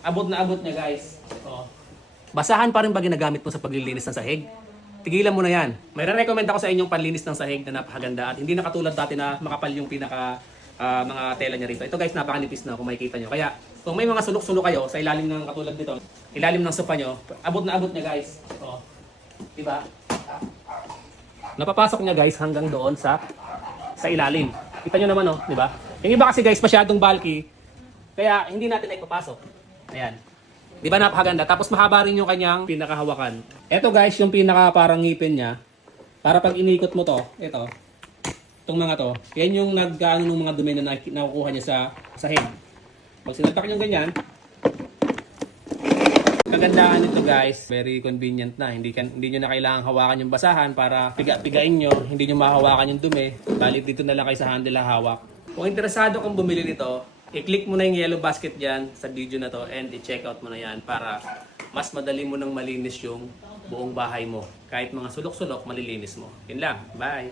abot na abot niya guys. Oh. Basahan pa rin ba ginagamit mo sa paglilinis ng sahig? Tigilan mo na yan. May re-recommend ako sa inyong panlinis ng sahig na napakaganda at hindi na katulad dati na makapal yung pinaka mga tela niya rito. Ito guys, napakanipis na kung makikita nyo. Kaya kung may mga sulok-sulok kayo sa ilalim ng katulad nito, ilalim ng sopa nyo, abot na abot niya guys. Oh. Diba? Napapasok niya guys hanggang doon sa ilalim. Kita nyo naman oh, di ba? Yung iba kasi guys masyadong bulky, kaya hindi natin na ipapasok. Ayan. Di ba napakaganda? Tapos mahaba rin yung kanyang pinakahawakan. Ito guys, yung pinaka parang ngipin niya. Para pag inikot mo to, ito. Itong mga to. Yan yung nag-ano ng mga dumi na nakukuha niya sa sahig. Pag sinalpak nyo ganyan, kagandaan nito guys, very convenient na. Hindi nyo na kailangan hawakan yung basahan para pigain nyo. Hindi nyo mahawakan yung dumi. Bali dito na lang kayo sa handle na hawak. Kung interesado kang bumili nito, i-click mo na yung yellow basket dyan sa video na to and i-check out mo na yan para mas madali mo nang malinis yung buong bahay mo. Kahit mga sulok-sulok, malilinis mo. Yun lang. Bye!